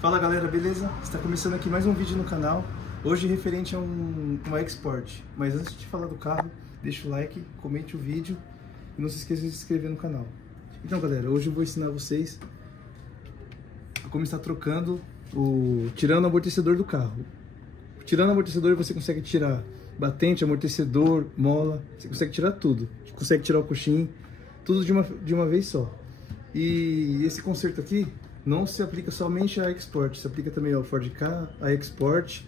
Fala galera, beleza? Está começando aqui mais um vídeo no canal. Hoje referente a uma Export. Mas antes de falar do carro, deixa o like, comente o vídeo e não se esqueça de se inscrever no canal. Então galera, hoje eu vou ensinar vocês a como estar trocando tirando o amortecedor do carro. Tirando o amortecedor você consegue tirar batente, amortecedor, mola, você consegue tirar tudo. Você consegue tirar o coxim, tudo de uma vez só. E esse conserto aqui não se aplica somente à Export, se aplica também ao Ford Ka, à Export,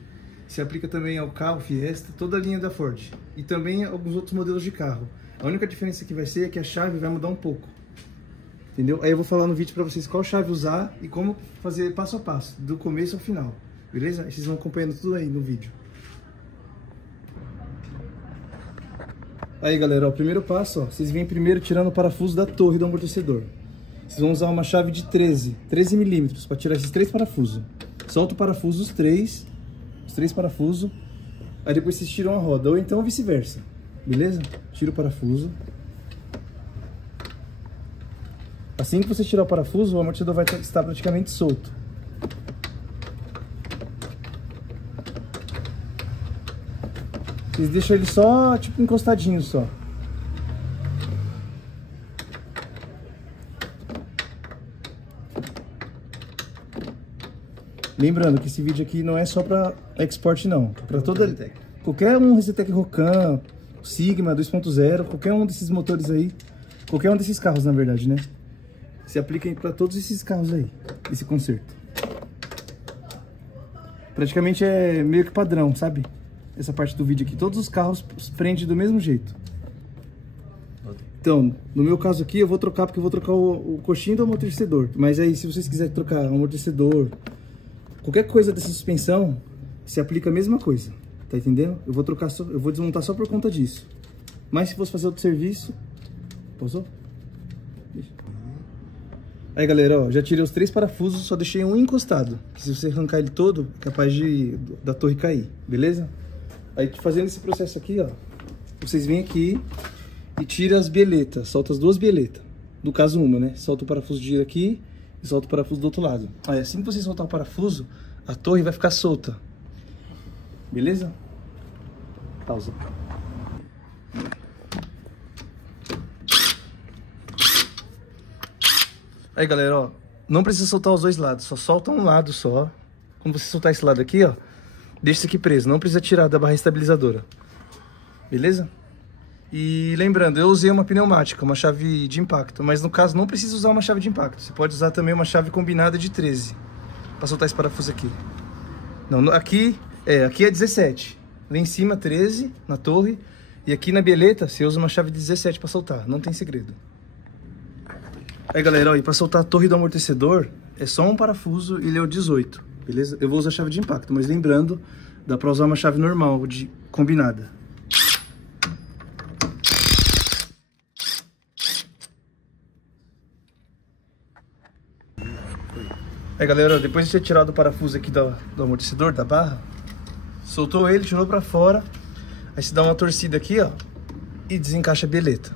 se aplica também ao Ka, Fiesta, toda a linha da Ford. E também alguns outros modelos de carro. A única diferença que vai ser é que a chave vai mudar um pouco. Entendeu? Aí eu vou falar no vídeo pra vocês qual chave usar e como fazer passo a passo, do começo ao final. Beleza? Aí vocês vão acompanhando tudo aí no vídeo. Aí galera, ó, o primeiro passo, ó, vocês vêm primeiro tirando o parafuso da torre do amortecedor. Vocês vão usar uma chave de 13 milímetros para tirar esses 3 parafusos. Solta o parafuso, os três parafusos. Aí depois vocês tiram a roda, ou então vice-versa. Beleza? Tira o parafuso. Assim que você tirar o parafuso, o amortecedor vai estar praticamente solto. Vocês deixam ele só, tipo, encostadinho só. Lembrando que esse vídeo aqui não é só para Export não, para toda qualquer um Resetec Rocan, Sigma 2.0, qualquer um desses motores aí, qualquer um desses carros na verdade, né? Se aplica para todos esses carros aí, esse conserto. Praticamente é meio que padrão, sabe? Essa parte do vídeo aqui, todos os carros prendem do mesmo jeito. Então, no meu caso aqui eu vou trocar porque eu vou trocar o coxinho do amortecedor, mas aí se vocês quiserem trocar o amortecedor, qualquer coisa dessa suspensão, se aplica a mesma coisa, tá entendendo? Eu vou trocar só, eu vou desmontar só por conta disso. Mas se fosse fazer outro serviço, pausou? Aí galera, ó, já tirei os 3 parafusos, só deixei um encostado. Que se você arrancar ele todo, é capaz da torre cair, beleza? Aí fazendo esse processo aqui, ó, vocês vêm aqui e tiram as bieletas, solta as 2 bieletas. No caso uma, né? Solta o parafuso de aqui e solta o parafuso do outro lado. Aí assim que você soltar o parafuso, a torre vai ficar solta. Beleza? Pausa. Aí galera, ó, não precisa soltar os 2 lados, só solta um lado só. Quando você soltar esse lado aqui, ó, deixa isso aqui preso, não precisa tirar da barra estabilizadora. Beleza? E lembrando, eu usei uma pneumática, uma chave de impacto, mas no caso não precisa usar uma chave de impacto. Você pode usar também uma chave combinada de 13 para soltar esse parafuso aqui. Não, aqui é 17. Lá em cima 13 na torre e aqui na bieleta você usa uma chave de 17 para soltar, não tem segredo. Aí galera, ó, e para soltar a torre do amortecedor é só um parafuso e ele é o 18, beleza? Eu vou usar a chave de impacto, mas lembrando, dá para usar uma chave normal de combinada. Aí galera, depois de ter tirado o parafuso aqui do amortecedor, da barra, soltou ele, tirou pra fora, aí você dá uma torcida aqui, ó, e desencaixa a bieleta.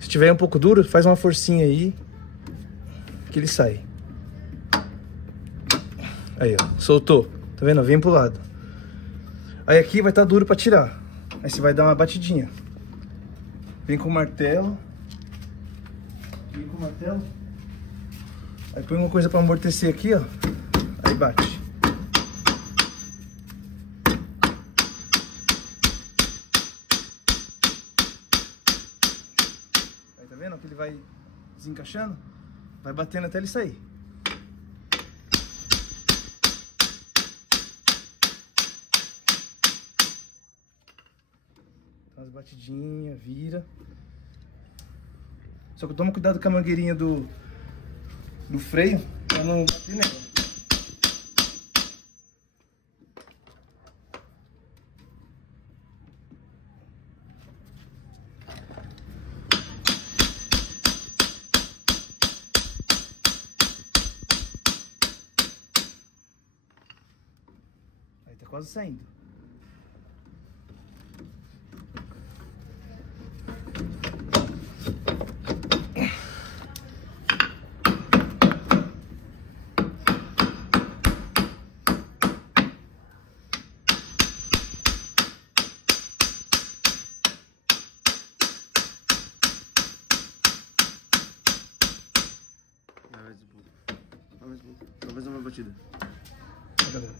Se tiver um pouco duro, faz uma forcinha aí, que ele sai. Aí ó, soltou, tá vendo? Vem pro lado. Aí aqui vai estar duro pra tirar, aí você vai dar uma batidinha. Vem com o martelo. Aí põe uma coisa para amortecer aqui, ó. Aí bate. Aí tá vendo que ele vai desencaixando? Vai batendo até ele sair. Dá umas batidinhas, vira. Só que toma cuidado com a mangueirinha do freio, pra não bater nela. Aí tá quase saindo. fazer uma batida. Aí, galera.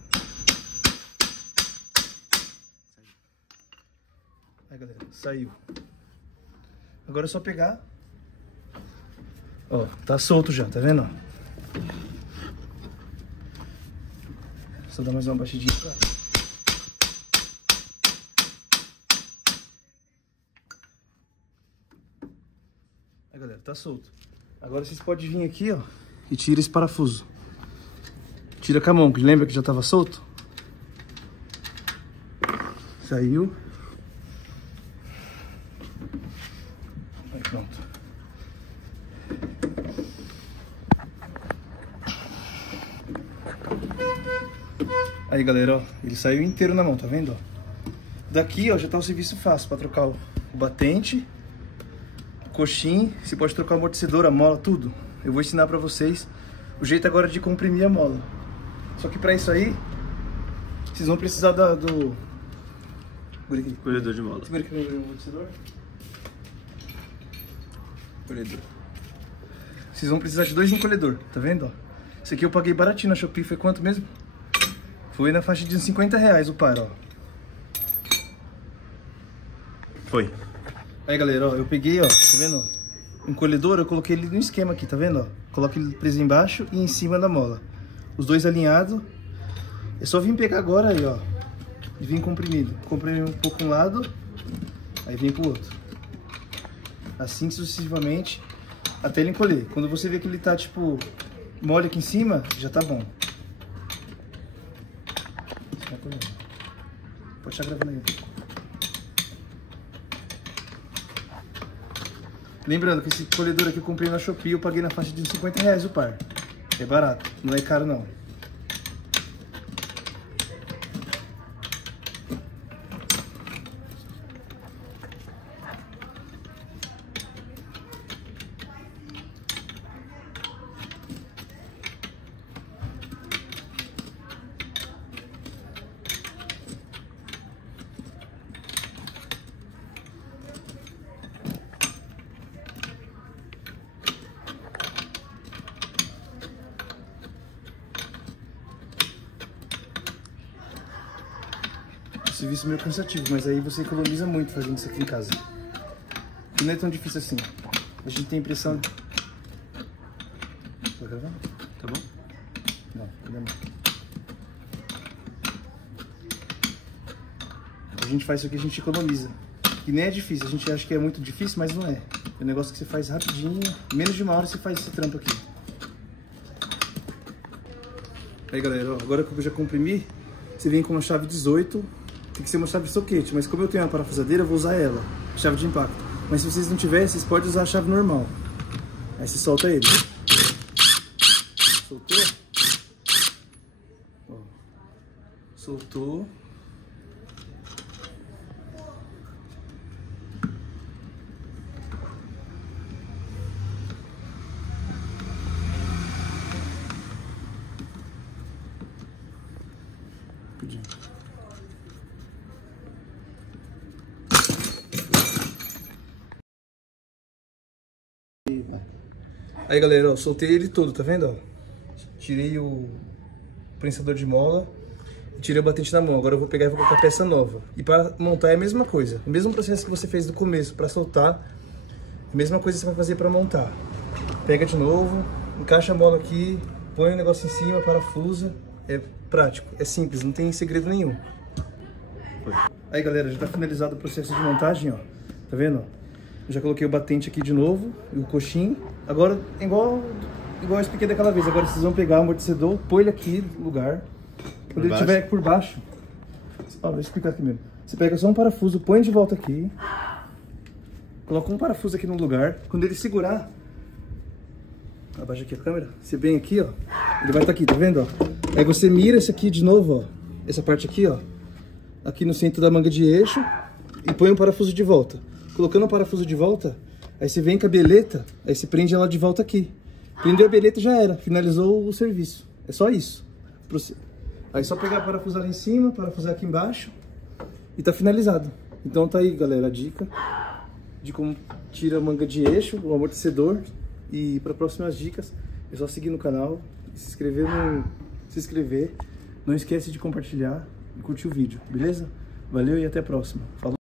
Aí, galera, saiu. Agora é só pegar. Ó, tá solto já, tá vendo? Só dar mais uma batidinha pra... Aí, galera, tá solto. Agora vocês podem vir aqui, ó, e tira esse parafuso. Tira com a mão, que lembra que já tava solto? Saiu. Aí, pronto. Aí, galera, ó, ele saiu inteiro na mão, tá vendo, ó? Daqui, ó, já tá o serviço fácil pra trocar o batente, o coxim, você pode trocar o amortecedor, a mola, tudo. Eu vou ensinar pra vocês o jeito agora de comprimir a mola. Só que pra isso aí, vocês vão precisar do... Colhedor de mola. Segura aqui o amortecedor. Colhedor. Vocês vão precisar de 2 encolhedor, tá vendo, ó? Esse aqui eu paguei baratinho na Shopee, foi quanto mesmo? Foi na faixa de uns R$50 o par, ó. Foi. Aí, galera, ó, eu peguei, ó, tá vendo? O encolhedor, eu coloquei ele no esquema aqui, tá vendo, ó? Coloco ele preso embaixo e em cima da mola. Os dois alinhados. É só vir pegar agora aí, ó. E vir comprimido. Comprime um pouco um lado, aí vem pro outro. Assim sucessivamente, até ele encolher. Quando você vê que ele tá, tipo, mole aqui em cima, já tá bom. Pode estar gravando aí um pouco. Lembrando que esse colhedor aqui eu comprei na Shopee, eu paguei na faixa de R$50 o par. É barato, não é caro não. Serviço meio cansativo, mas aí você economiza muito fazendo isso aqui em casa. E não é tão difícil assim. A gente tem a impressão... Tá gravando? Tá bom? Não, ainda não. A gente faz isso aqui, a gente economiza. E nem é difícil, a gente acha que é muito difícil, mas não é. É um negócio que você faz rapidinho, menos de 1 hora você faz esse trampo aqui. Aí, galera, ó, agora que eu já comprimi, você vem com uma chave 18, tem que ser uma chave de soquete, mas como eu tenho uma parafusadeira, eu vou usar ela, chave de impacto. Mas se vocês não tiverem, vocês podem usar a chave normal. Aí você solta ele. Soltou? Ó. Soltou. Aí, galera, ó, soltei ele todo, tá vendo? Ó? Tirei o prensador de mola e tirei o batente da mão. Agora eu vou pegar e vou colocar a peça nova. E para montar é a mesma coisa. O mesmo processo que você fez do começo para soltar, a mesma coisa você vai fazer para montar. Pega de novo, encaixa a mola aqui, põe o negócio em cima, parafusa. É prático, é simples, não tem segredo nenhum. Aí, galera, já tá finalizado o processo de montagem, ó. Tá vendo? Já coloquei o batente aqui de novo e o coxim. Agora, igual eu expliquei daquela vez, agora vocês vão pegar o amortecedor, põe ele aqui no lugar. Quando ele estiver por baixo, ó, vou explicar aqui mesmo. Você pega só um parafuso, põe de volta aqui. Coloca um parafuso aqui no lugar. Quando ele segurar, abaixa aqui a câmera. Você vem aqui, ó. Ele vai estar aqui, tá vendo, ó? Aí você mira esse aqui de novo, ó. Essa parte aqui, ó. Aqui no centro da manga de eixo. E põe um parafuso de volta. Colocando o parafuso de volta, aí você vem com a beleta, aí você prende ela de volta aqui. Prendeu a beleta, já era. Finalizou o serviço. É só isso. Aí só pegar a parafusar lá em cima, parafusar aqui embaixo. E tá finalizado. Então tá aí, galera, a dica de como tira a manga de eixo, o amortecedor. E para próximas dicas, é só seguir no canal se inscrever, não esquece de compartilhar e curtir o vídeo, beleza? Valeu e até a próxima. Falou!